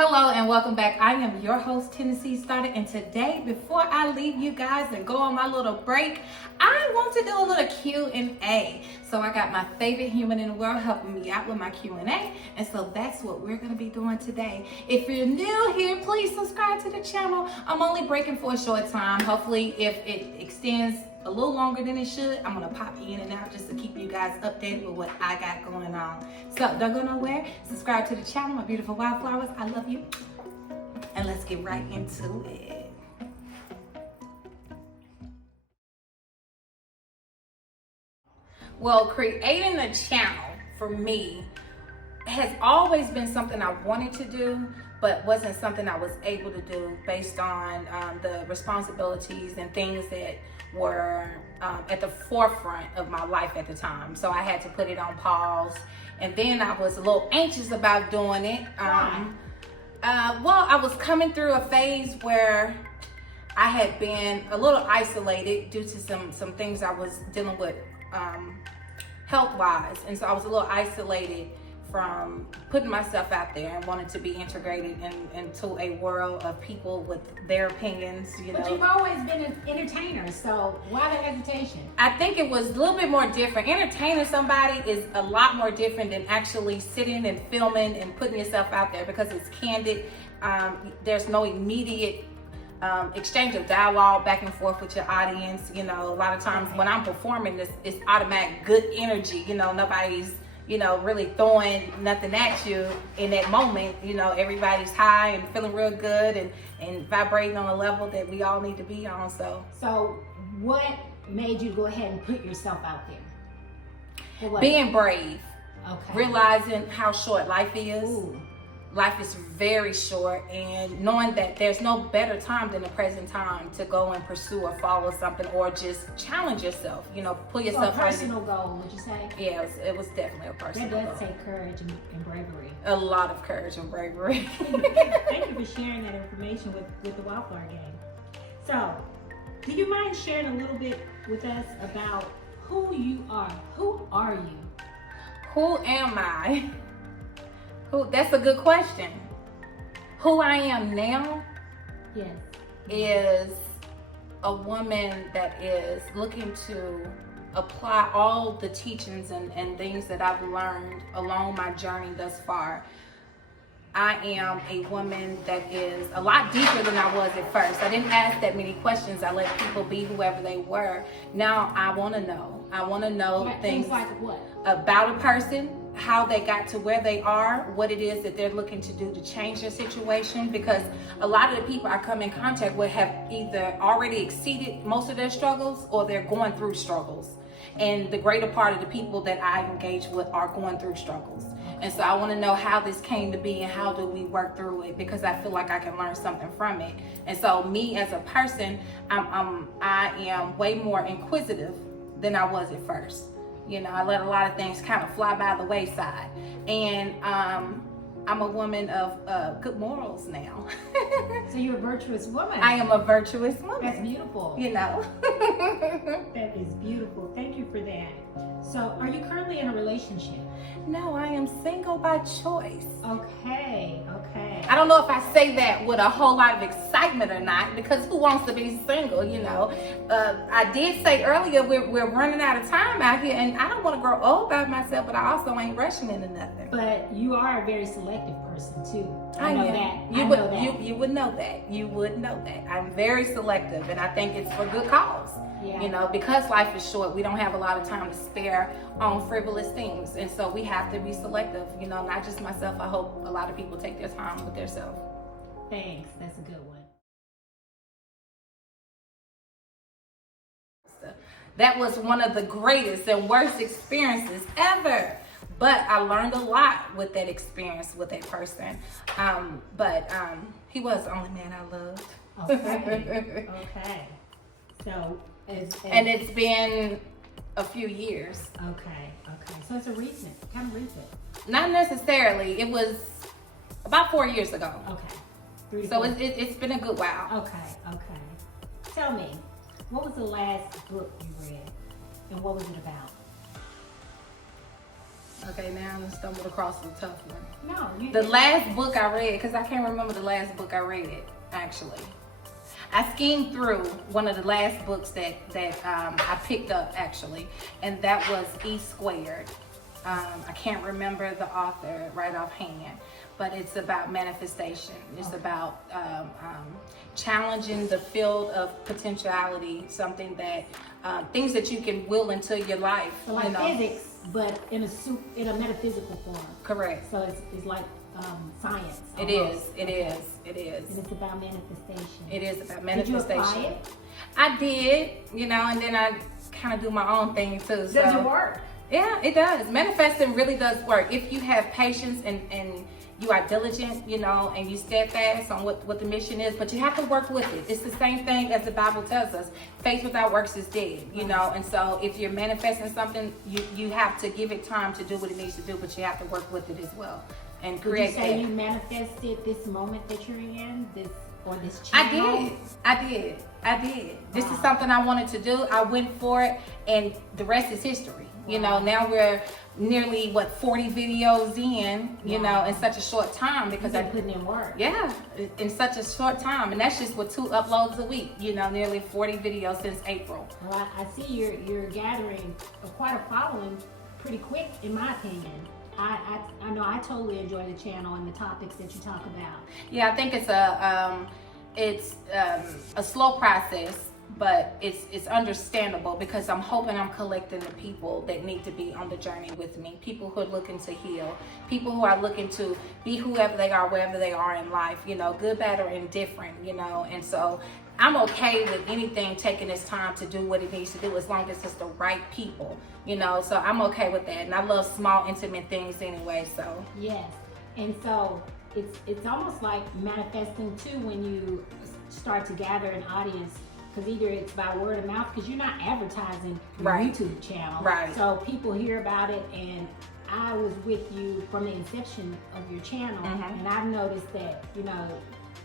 Hello and welcome back. I am your host, Tennessee Starter, and today, before I leave you guys and go on my little break, I want to do a little Q&A. So I got my favorite human in the world helping me out with my Q&A, and so that's what we're going to be doing today. If you're new here, please subscribe to the channel. I'm only breaking for a short time. Hopefully, if it extends a little longer than it should, I'm gonna pop in and out just to keep you guys updated with what I got going on. So don't go nowhere. Subscribe to the channel, my beautiful wildflowers. I love you. And let's get right into it. Well, creating a channel for me has always been something I wanted to do, but wasn't something I was able to do based on the responsibilities and things that were at the forefront of my life at the time. So I had to put it on pause, and then I was a little anxious about doing it. Well, I was coming through a phase where I had been a little isolated due to some things I was dealing with health-wise, and so I was a little isolated from putting myself out there and wanted to be integrated into a world of people with their opinions, you know. But you've always been an entertainer, so why the hesitation? I think it was a little bit more different. Entertaining somebody is a lot more different than actually sitting and filming and putting yourself out there, because it's candid. There's no immediate exchange of dialogue back and forth with your audience. You know, a lot of times when I'm performing this, it's automatic good energy. You know, nobody's really throwing nothing at you in that moment. You know, everybody's high and feeling real good and vibrating on a level that we all need to be on. So what made you go ahead and put yourself out there? Being brave. Okay. Realizing how short life is. Ooh. Life is very short, and knowing that there's no better time than the present time to go and pursue or follow something, or just challenge yourself, you know, pull yourself So a personal goal, would you say? Yeah, it was definitely a personal goal. That does take courage and bravery. A lot of courage and bravery. Thank you for sharing that information with the Wildflower Gang. So, do you mind sharing a little bit with us about who you are? Who are you? Who am I? That's a good question. Who I am now, yes, is a woman that is looking to apply all the teachings and things that I've learned along my journey thus far. I am a woman that is a lot deeper than I was at first. I didn't ask that many questions. I let people be whoever they were. Now I want to know. I want to know things like what? About a person, how they got to where they are, what it is that they're looking to do to change their situation, because a lot of the people I come in contact with have either already exceeded most of their struggles or they're going through struggles. And the greater part of the people that I engage with are going through struggles. And so I want to know how this came to be and how do we work through it, because I feel like I can learn something from it. And so me as a person, I am way more inquisitive than I was at first. You know, I let a lot of things kind of fly by the wayside. And I'm a woman of good morals now. So you're a virtuous woman. I am a virtuous woman. That's beautiful. You know. That is beautiful. Thank you for that. So are you currently in a relationship? No, I am single by choice. Okay. I don't know if I say that with a whole lot of excitement or not, because who wants to be single, you know? I did say earlier we're running out of time out here, and I don't want to grow old by myself, but I also ain't rushing into nothing. But you are a very selective person too. I know that. You would know that. You would know that. I'm very selective, and I think it's for good cause. Yeah. You know, because life is short, we don't have a lot of time to spare on frivolous things, and so we have to be selective. You know, not just myself. I hope a lot of people take their time with themselves. Thanks. That's a good one. That was one of the greatest and worst experiences ever. But I learned a lot with that experience with that person. But he was the only man I loved. Okay. So, and it's been a few years. Okay. So it's kind of recent. Not necessarily. It was about 4 years ago. Okay. So it's been a good while. Okay. Tell me, what was the last book you read, and what was it about? Okay, now I stumbled across a tough one. No, The last book I read, because I can't remember the last book I read, actually. I skimmed through one of the last books that I picked up, actually, and that was E Squared. I can't remember the author right offhand, but it's about manifestation. It's about challenging the field of potentiality, something that things that you can will into your life. So like physics, but in a metaphysical form. Correct. So it's like science. It is. It is. It is. And it's about manifestation. It is about manifestation. Did you apply it? I did, and then I kind of do my own thing too. Does it work? Yeah, it does. Manifesting really does work. If you have patience and you are diligent, and you steadfast on what the mission is, but you have to work with it. It's the same thing as the Bible tells us. Faith without works is dead, and so if you're manifesting something, you have to give it time to do what it needs to do, but you have to work with it as well and create that. Did you say you manifested this moment that you're in, this channel? I did. This is something I wanted to do. I went for it, and the rest is history. Now we're nearly 40 videos in, in such a short time, because I'm putting in work. Yeah, in such a short time, and that's just with 2 uploads a week. Nearly 40 videos since April. Well, I see you're gathering quite a following pretty quick, in my opinion. I know I totally enjoy the channel and the topics that you talk about. Yeah, I think it's a slow process, but it's understandable, because I'm hoping I'm collecting the people that need to be on the journey with me. People who are looking to heal, people who are looking to be whoever they are, wherever they are in life, good, bad, or indifferent, and so I'm okay with anything taking its time to do what it needs to do, as long as it's the right people, so I'm okay with that. And I love small, intimate things anyway, so. Yes, and so it's almost like manifesting too when you start to gather an audience, because either it's by word of mouth, because you're not advertising your YouTube channel. Right. So people hear about it, and I was with you from the inception of your channel, and I've noticed that,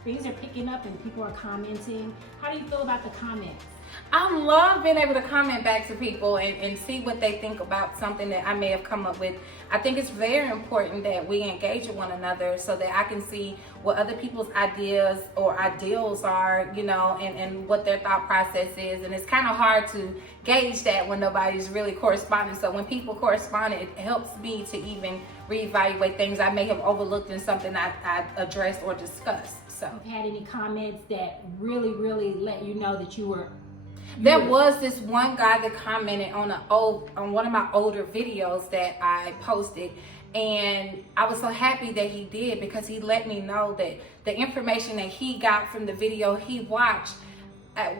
things are picking up and people are commenting. How do you feel about the comments? I love being able to comment back to people and see what they think about something that I may have come up with. I think it's very important that we engage with one another, so that I can see what other people's ideas or ideals are, and what their thought process is. And it's kind of hard to gauge that when nobody's really corresponding. So when people correspond, it helps me to even reevaluate things I may have overlooked in something I addressed or discussed. So, have you had any comments that really let you know that you were? There was this one guy that commented on one of my older videos that I posted, and I was so happy that he did, because he let me know that the information that he got from the video he watched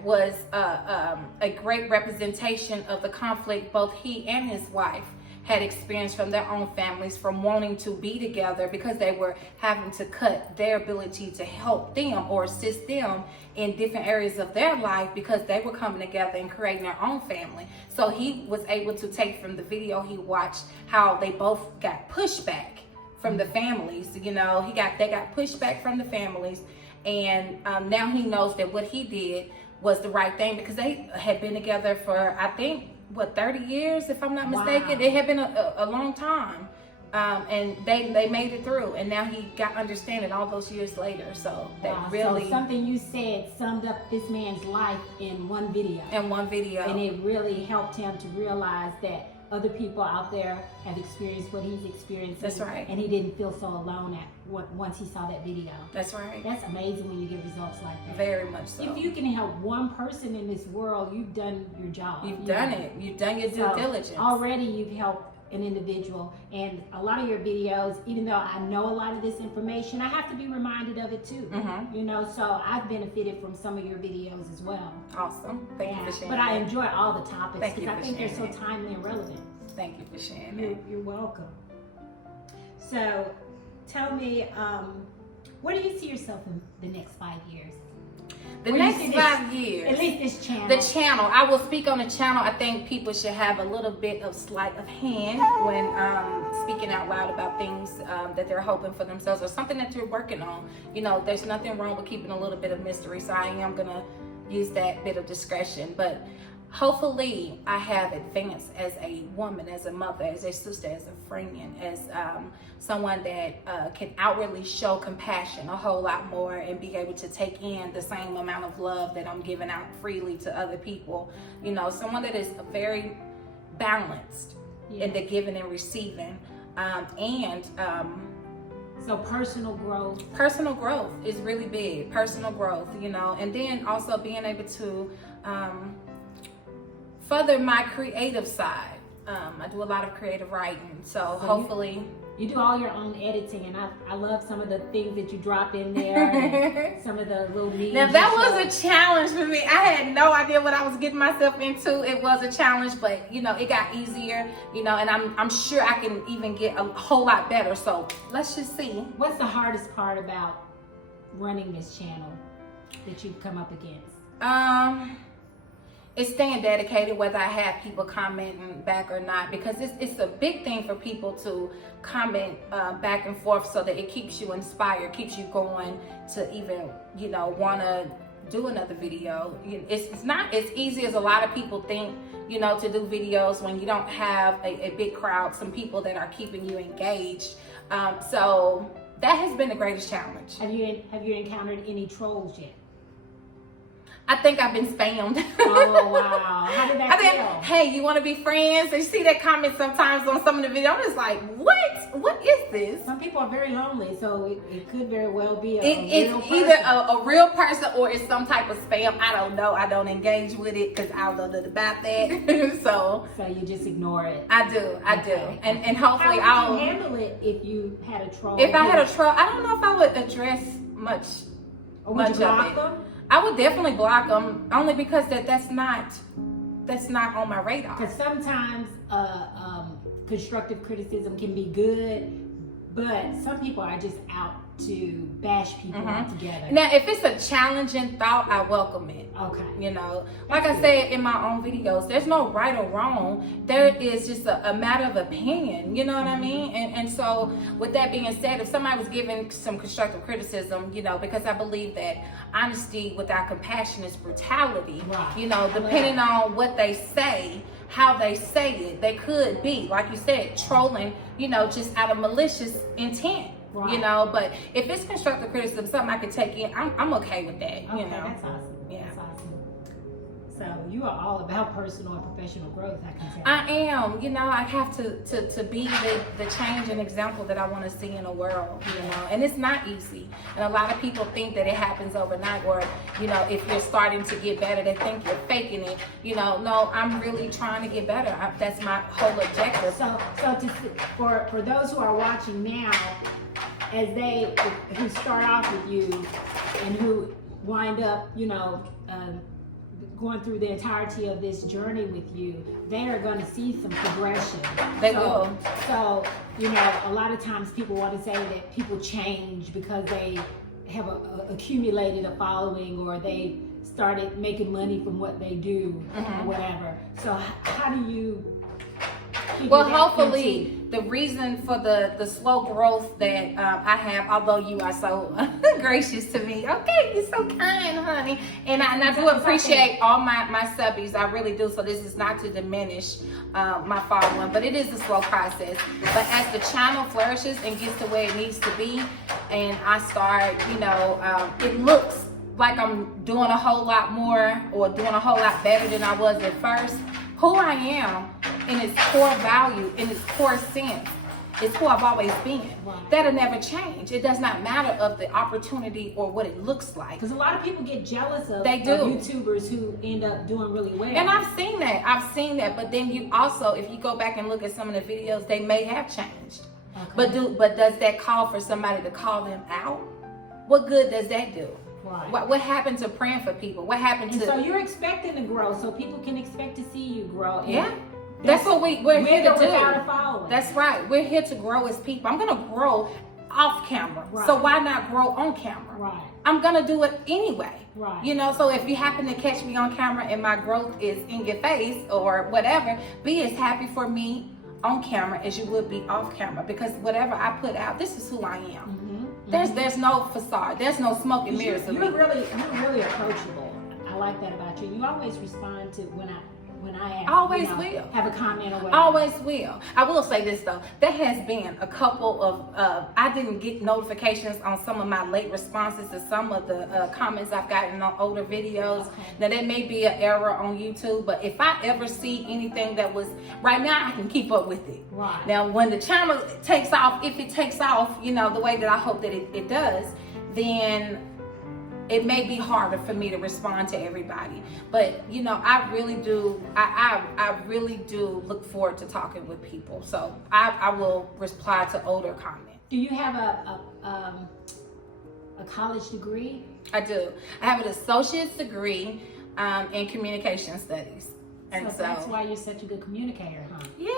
was a great representation of the conflict both he and his wife had experienced from their own families, from wanting to be together because they were having to cut their ability to help them or assist them in different areas of their life, because they were coming together and creating their own family. So he was able to take from the video he watched how they both got pushback from the families. They got pushback from the families, and now he knows that what he did was the right thing, because they had been together for, I think, 30 years, if I'm not mistaken. Wow. It had been a long time, and they made it through, and now he got understanding all those years later. So that really, so something you said summed up this man's life in one video. And it really helped him to realize that other people out there have experienced what he's experienced. That's right. And he didn't feel so alone once he saw that video. That's right. That's amazing when you get results like that. Very much so. If you can help one person in this world, you've done your job. You've done it. You've done your due diligence. Already you've helped an individual, and a lot of your videos, even though I know a lot of this information, I have to be reminded of it too. So I've benefited from some of your videos as well. Awesome. Thank you for sharing. But I enjoy all the topics because I think they're so timely and relevant. Thank you for sharing. You're welcome. So tell me, where do you see yourself in the next 5 years? The next 5 years. At least this channel. The channel. I will speak on the channel. I think people should have a little bit of sleight of hand when speaking out loud about things that they're hoping for themselves or something that you're working on. There's nothing wrong with keeping a little bit of mystery. So I am going to use that bit of discretion. But hopefully I have advanced as a woman, as a mother, as a sister, as a friend, as someone that can outwardly show compassion a whole lot more and be able to take in the same amount of love that I'm giving out freely to other people. You know, someone that is very balanced in the giving and receiving. So personal growth. Personal growth is really big. Personal growth, you know, and then also being able to further my creative side. I do a lot of creative writing, so hopefully. You do all your own editing, and I love some of the things that you drop in there, and some of the little memes. Now that was a challenge for me. I had no idea what I was getting myself into. It was a challenge, but you know, it got easier, you know, and I'm sure I can even get a whole lot better. So let's just see. What's the hardest part about running this channel that you've come up against? It's staying dedicated, whether I have people commenting back or not, because it's a big thing for people to comment back and forth, so that it keeps you inspired, keeps you going to even, you know, want to do another video. It's not as easy as a lot of people think, you know, to do videos when you don't have a big crowd, some people that are keeping you engaged. So that has been the greatest challenge. Have you encountered any trolls yet? I think I've been spammed. Oh, wow. How did that feel? Hey, you want to be friends? They see that comment sometimes on some of the videos. I'm just like, what? What is this? Some people are very lonely, so it could very well be it's real person. Either a real person or it's some type of spam. I don't know. I don't engage with it because I don't know nothing about that. So you just ignore it. I do. And hopefully How would you handle it if you had a troll? If I had a troll, I don't know if I would address much. Or would you block them? I would definitely block them, only because that's not on my radar. Because sometimes constructive criticism can be good, but some people are just out to bash people altogether. Now, if it's a challenging thought, I welcome it. Okay. You know, like I said in my own videos, there's no right or wrong. There is just a matter of opinion. You know what I mean? And so, with that being said, if somebody was giving some constructive criticism, you know, because I believe that honesty without compassion is brutality. Right. You know, depending on what they say, how they say it, they could be, like you said, trolling, you know, just out of malicious intent. Right. You know, but if it's constructive criticism, something I can take in, I'm okay with that. Okay, you know, that's awesome. Yeah, that's awesome. So you are all about personal and professional growth, I can tell. I am. You know, I have to be the change and example that I want to see in the world. You know, and it's not easy. And a lot of people think that it happens overnight, or you know, if you're starting to get better, they think you're faking it. You know, no, I'm really trying to get better. That's my whole objective. So for those who are watching now, as who start off with you and who wind up, you know, going through the entirety of this journey with you, they are going to see some progression. They will. So, you know, a lot of times people want to say that people change because they have accumulated a following, or they started making money from what they do, or whatever. So how do you... Well, hopefully the reason for the slow growth that I have, although you are so gracious to me, okay, you're so kind, honey, and I do appreciate all my subbies, I really do. So this is not to diminish my following, but it is a slow process. But as the channel flourishes and gets to where it needs to be, and I start, you know, it looks like I'm doing a whole lot more or doing a whole lot better than I was at first. Who I am in its core value, in its core sense, is who I've always been. Right. That'll never change. It does not matter of the opportunity or what it looks like. Because a lot of people get jealous of YouTubers who end up doing really well. And I've seen that. But then you also, if you go back and look at some of the videos, they may have changed. Okay. But does that call for somebody to call them out? What good does that do? Right. What happened to praying for people? What happened to... So you're expecting to grow, so people can expect to see you grow. Yeah. That's what we're here to do. Without a following. That's right. We're here to grow as people. I'm going to grow off camera. Right. So why not grow on camera? Right. I'm going to do it anyway. Right. You know, so if you happen to catch me on camera and my growth is in your face or whatever, be as happy for me on camera as you would be off camera, because whatever I put out, this is who I am. There's no facade. There's no smoke and mirrors. You're really approachable. I like that about you. You always respond to when when I ask, Always will. have a comment or whatever. Always will. I will say this though, there has been a couple of, I didn't get notifications on some of my late responses to some of the comments I've gotten on older videos. Okay. Now that may be an error on YouTube, but if I ever see anything that was, right now I can keep up with it. Right. Now when the channel takes off, if it takes off, you know, the way that I hope that it does, then it may be harder for me to respond to everybody. But you know, I really do look forward to talking with people. So I will reply to older comments. Do you have a college degree? I do. I have an associate's degree in communication studies. And so that's why you're such a good communicator, huh? yeah.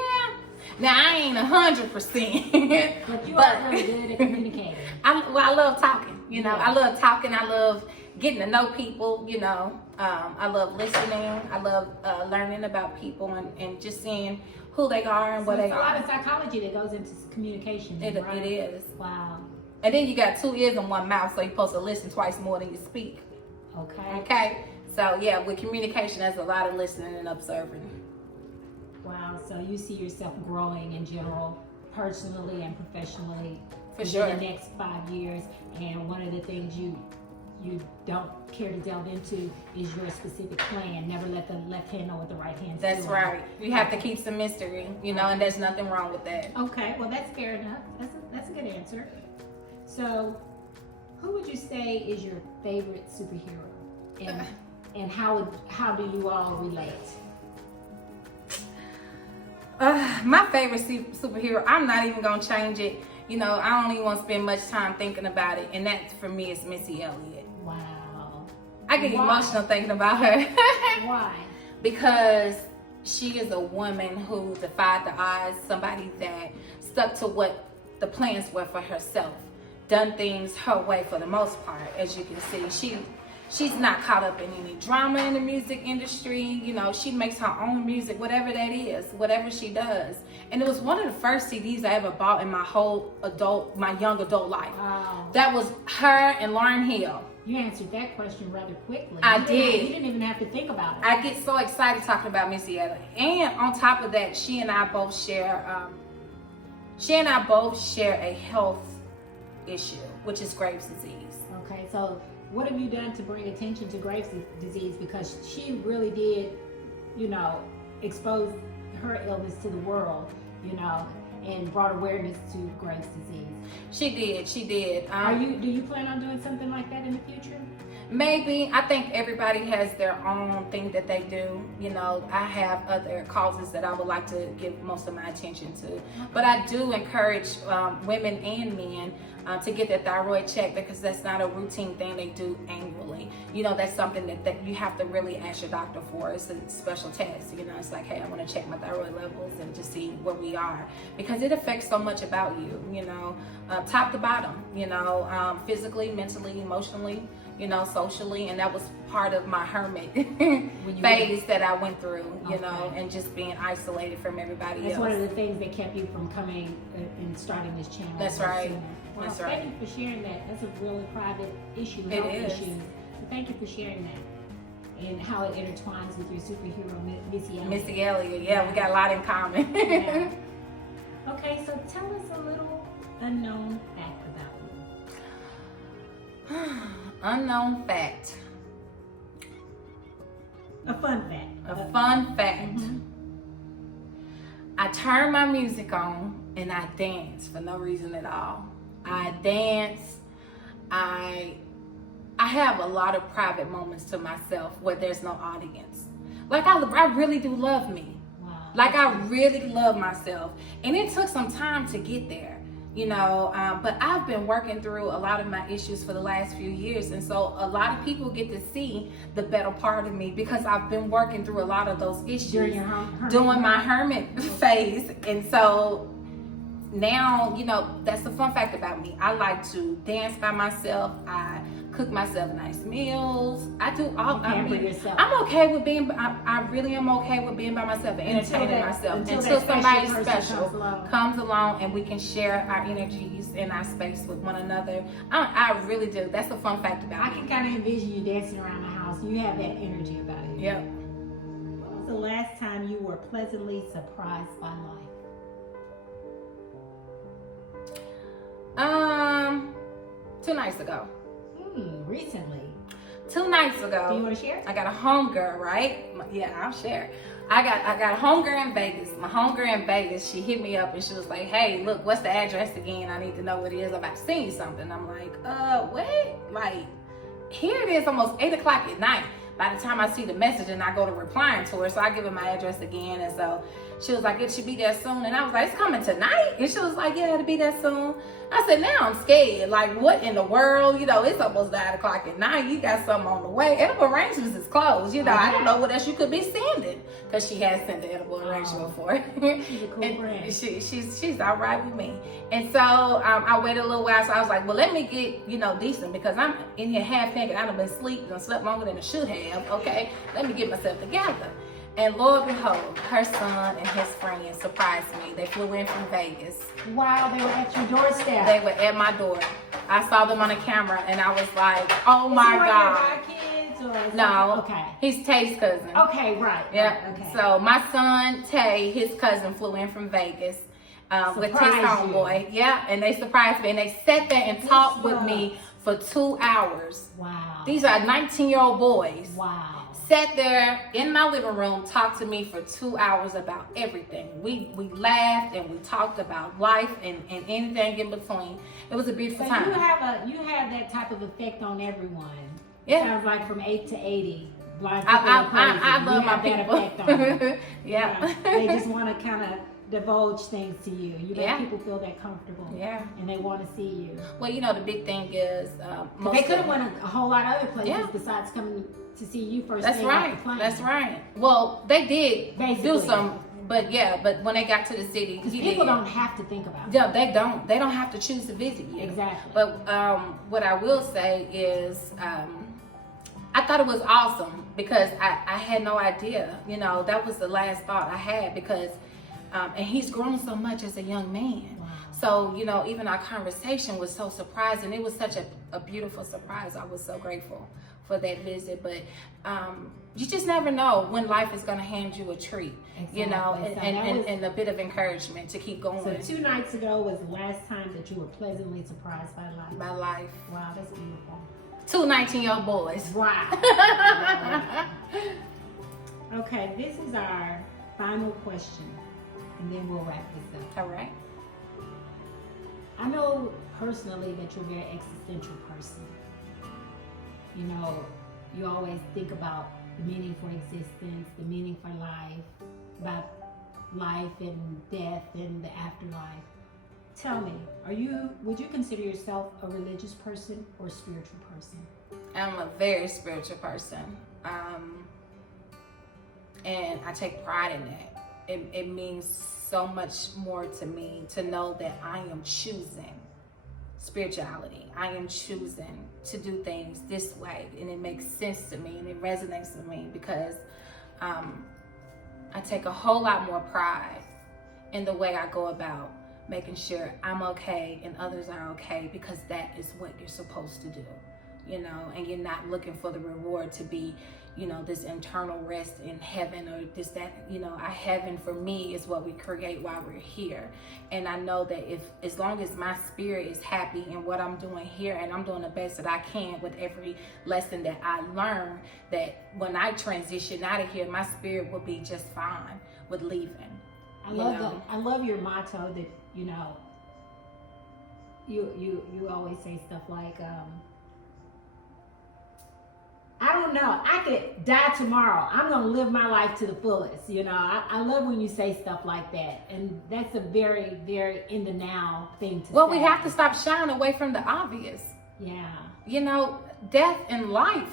Now I ain't 100%, But you are really good at communicating. I love talking. You know, Yeah. I love talking. I love getting to know people. You know, I love listening. I love learning about people and just seeing who they are and what they There's a lot are. of psychology that goes into communication. Right? It is. Wow. And then you got 2 ears and 1 mouth, so you're supposed to listen twice more than you speak. Okay. Okay. So yeah, with communication, there's a lot of listening and observing. Wow. So you see yourself growing in general, personally and professionally, For in sure. the next 5 years. And one of the things you don't care to delve into is your specific plan. Never let the left hand know what the right hand's That's doing. right. You have to keep some mystery, you know, and there's nothing wrong with that. Okay. Well, that's fair enough. That's a good answer. So, who would you say is your favorite superhero, and how do you all relate? My favorite superhero, I'm not even gonna change it. You know, I don't even want to spend much time thinking about it, and that for me is Missy Elliott. Wow. I get Why? emotional thinking about her. Why? Because she is a woman who defied the odds, somebody that stuck to what the plans were for herself, done things her way for the most part. As you can see, she's not caught up in any drama in the music industry. You know, she makes her own music, whatever that is, whatever she does. And it was one of the first CDs I ever bought in my young adult life. Wow. That was her and Lauryn Hill. You answered that question rather quickly. I You did. You didn't even have to think about it. I get so excited talking about Missy Elliott. And on top of that, she and I both share a health issue, which is Graves' disease. Okay, so what have you done to bring attention to Graves' disease? Because she really did, you know, expose her illness to the world, you know, and brought awareness to Graves' disease. She did. Do you plan on doing something like that in the future? Maybe. I think everybody has their own thing that they do. You know, I have other causes that I would like to give most of my attention to. But I do encourage women and men to get their thyroid checked, because that's not a routine thing they do annually. You know, that's something that you have to really ask your doctor for. It's a special test. You know, it's like, hey, I want to check my thyroid levels and just see where we are, because it affects so much about you, you know, top to bottom, you know, physically, mentally, emotionally, you know, socially. And that was part of my hermit phase that I went through, you know, and just being isolated from everybody else. That's one of the things that kept you from coming and starting this channel. That's right. Well, That's right. thank you for sharing that. That's a really private issue, health issue. So thank you for sharing that and how it intertwines with your superhero, Missy Elliott. Missy Elliott, yeah, we got a lot in common. Yeah. Okay, so tell us a little unknown fact about you. Unknown fact. A fun fact. A fun fact. Mhm. I turn my music on and I dance for no reason at all. I dance. I have a lot of private moments to myself where there's no audience. Like I really do love me. Wow. Like I really love myself. And it took some time to get there, you know, but I've been working through a lot of my issues for the last few years. And so a lot of people get to see the better part of me because I've been working through a lot of those issues during my hermit phase. And so now, you know, that's the fun fact about me. I like to dance by myself. I cook myself nice meals. I do all. Yourself. I'm okay with being. I really am okay with being by myself and entertaining myself until somebody special comes along and we can share our energies and our space with one another. I really do. That's the fun fact about I me. can kind of envision you dancing around the house. You have that energy about you. Yep. was the last time you were pleasantly surprised by life? 2 nights ago. Recently. 2 nights ago. Do you want to share? I got a homegirl, right? Yeah, I'll share. I got a homegirl in Vegas. My homegirl in Vegas, she hit me up and she was like, hey, look, what's the address again? I need to know what it is. I'm about to send you something. I'm like, what? Like, here it is almost 8 o'clock at night. By the time I see the message and I go to replying to her, so I give her my address again. And so she was like, it should be there soon. And I was like, it's coming tonight? And she was like, yeah, it'll be there soon. I said, now I'm scared. Like, what in the world? You know, it's almost 9 o'clock at night. You got something on the way. Edible arrangements is closed. You know, I don't know what else you could be sending. Because she has sent the edible arrangement before. She's a cool friend. She's all right with me. And so I waited a little while. So I was like, well, let me get, decent. Because I'm in here half naked. I done been asleep and slept longer than I should have. Okay, let me get myself together. And lo and behold, her son and his friends surprised me. They flew in from Vegas. Wow, they were at your doorstep. They were at my door. I saw them on the camera and I was like, oh my God. Kids or no, okay. He's Tay's cousin. Okay, right. Yeah. Right, okay. So my son, Tay, his cousin flew in from Vegas with his homeboy. Yeah, and they surprised me and they sat there and talked with me for 2 hours. Wow. These are 19-year-old boys. Wow. Sat there in my living room, talked to me for 2 hours about everything. We laughed and we talked about life and anything in between. It was a beautiful time. You have that type of effect on everyone. Yeah. Sounds like from 8 to 80. Blind I love my people. That effect on them. Yeah. They just want to kind of divulge things to you. You make Yeah. people feel that comfortable. Yeah. And they want to see you. Well, the big thing is They could have went a whole lot of other places Yeah. besides coming to see you first. That's day off right. the plane. That's right. Well, they did Basically. do some, but when they got to the city, people don't have to think about it. Yeah, they don't. They don't have to choose to visit you. Exactly. But what I will say is, I thought it was awesome because I had no idea. That was the last thought I had because, and he's grown so much as a young man. Wow. So, even our conversation was so surprising. It was such a beautiful surprise. I was so grateful for that visit. But you just never know when life is going to hand you a treat, Exactly. and a bit of encouragement to keep going. So 2 nights ago was the last time that you were pleasantly surprised by life. My life. Wow, that's beautiful. 2 19-year-old boys. Wow. Okay, this is our final question, and then we'll wrap this up. All right. I know personally that you're a very existential person. You always think about the meaning for existence, the meaning for life, about life and death and the afterlife. Tell me, would you consider yourself a religious person or a spiritual person? I'm a very spiritual person. And I take pride in that. It means so much more to me to know that I am choosing spirituality. I am choosing to do things this way, and it makes sense to me and it resonates with me because I take a whole lot more pride in the way I go about making sure I'm okay and others are okay, because that is what you're supposed to do, and you're not looking for the reward to be, this internal rest in heaven or this, that, our heaven for me is what we create while we're here. And I know that as long as my spirit is happy in what I'm doing here and I'm doing the best that I can with every lesson that I learn, that when I transition out of here, my spirit will be just fine with leaving. I love your motto that, you always say stuff like, I don't know, I could die tomorrow. I'm going to live my life to the fullest. I love when you say stuff like that. And that's a very, very in the now thing to say. Well, we have to stop shying away from the obvious. Yeah. Death and life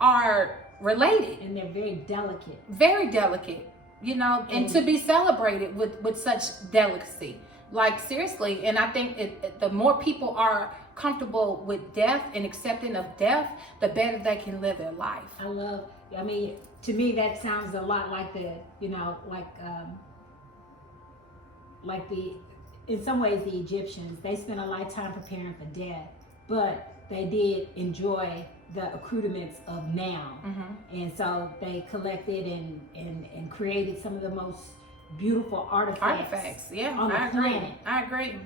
are related. And they're very delicate. Very delicate, and to be celebrated with such delicacy. Like, seriously. And I think the more people are comfortable with death and accepting of death, the better they can live their life. To me that sounds a lot like in some ways the Egyptians, they spent a lifetime preparing for death, but they did enjoy the accoutrements of now. And so they collected and created some of the most beautiful artifacts Yeah, on the planet. I agree.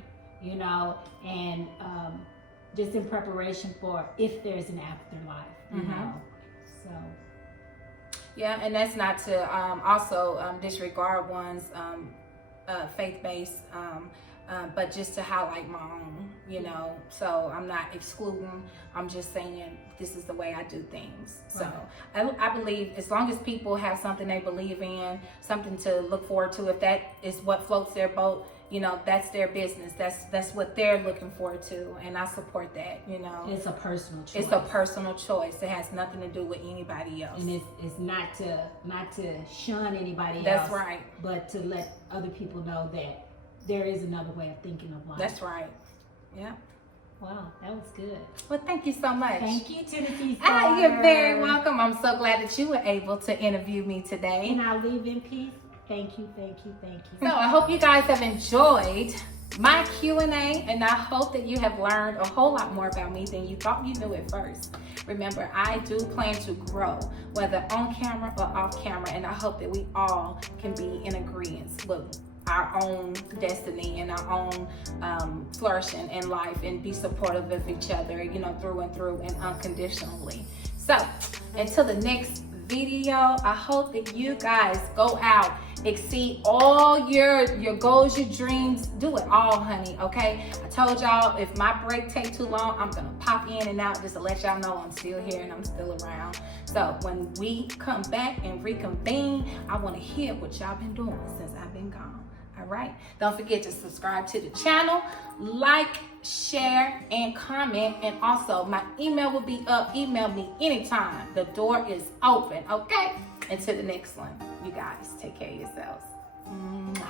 You know, and just in preparation for if there's an afterlife, you know. So yeah, and that's not to also disregard one's faith-based, but just to highlight my own, you know. So I'm not excluding, I'm just saying this is the way I do things. So I believe as long as people have something they believe in, something to look forward to, if that is what floats their boat, you know, that's their business. That's what they're looking forward to, and I support that. You know, it's a personal choice. It's a personal choice. It has nothing to do with anybody else. And it's not to shun anybody else. That's right. But to let other people know that there is another way of thinking of life. That's right. Yeah. Wow, that was good. Well, thank you so much. Thank you, Timothy's You're very welcome. I'm so glad that you were able to interview me today. And I'll leave in peace. Thank you, thank you, thank you. So I hope you guys have enjoyed my Q&A, and I hope that you have learned a whole lot more about me than you thought you knew at first. Remember, I do plan to grow, whether on camera or off camera, and I hope that we all can be in agreement with our own destiny and our own flourishing in life, and be supportive of each other, you know, through and through and unconditionally. So until the next video, I hope that you guys go out, exceed all your goals, your dreams, do it all, honey. Okay, I told y'all if my break take too long, I'm gonna pop in and out just to let y'all know I'm still here and I'm still around. So when we come back and reconvene, I want to hear what y'all been doing since I've been gone. All right, don't forget to subscribe to the channel, like, share, and comment. And also my email will be up. Email me anytime. The door is open. Okay, until the next one, you guys take care of yourselves. Mwah.